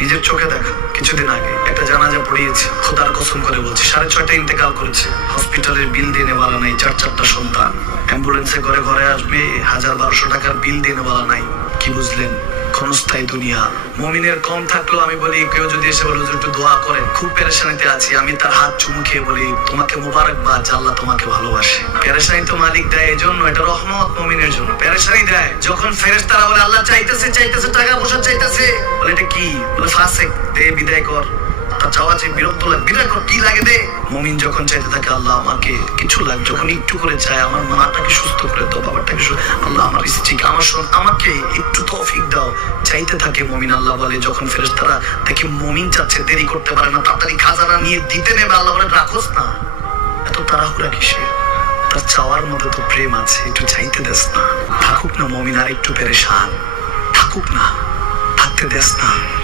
নিজের চোখে দেখা, কিছুদিন আগে একটা জানাজা পড়িয়েছে, খোদার কসম করে বলছে, সাড়ে ছয়টা ইন্তেকাল করেছে। হসপিটালের বিল দিয়ে নেওয়ালা নাই, চার চারটা সন্তান। অ্যাম্বুলেন্সে ঘরে ঘরে আসবে, হাজার বারোশো টাকার বিল দিয়ে নেওয়ালা নাই। কি বুঝলেন? ক্ষণস্থায়ী দুনিয়া। মমিনের কম থাকলেও আমি বলি, কেউ যদি এসে বলে একটু দোয়া করেন। খুব পেরেশানিতে আছি। আমি তার হাত চুমু খেয়ে বলি, তোমাকে মোবারকবাদ আল্লাহ তোমাকে ভালোবাসে। পেরেশানি তো মালিক দেয় এই জন্য এটা রহমত মমিনের জন্য। পেরেশানি দেয়, যখন ফেরেশতারা বলে, আল্লাহ চাইতেছে চাইতেছে, টাকা পয়সা চাইতেছে। বলে, এটা কি? বলে, ফাসেক, দে, বিদায় কর। তার চাওয়া চাই, বিরক্ত লাগে কর, কি লাগে দে? মমিন যখন চাইতে থাকে, আল্লাহ আমাকে কিছু লাগে, যখন একটু করে চায়, আমার মাটাকে সুস্থ করে দাও, বাবাটাকে সুস্থ আল্লাহ আমার আমার আমাকে একটু তৌফিক দাও। চাইতে থাকে মমিন, আল্লাহ বলে, যখন ফেরেশতারা দেখি মমিন চাচ্ছে, দেরি করতে পারে না, তাড়াতাড়ি খাজানা নিয়ে দিতে নেবে, আল্লাহ বলে, রাখোস না। এত তাড়াহুড়া কিসে তার চাওয়ার মতো তো প্রেম আছে, একটু চাইতে দেস না। থাকুক না মমিন, আর একটু পেরেশান। থাকুক না, থাকতে দেস না।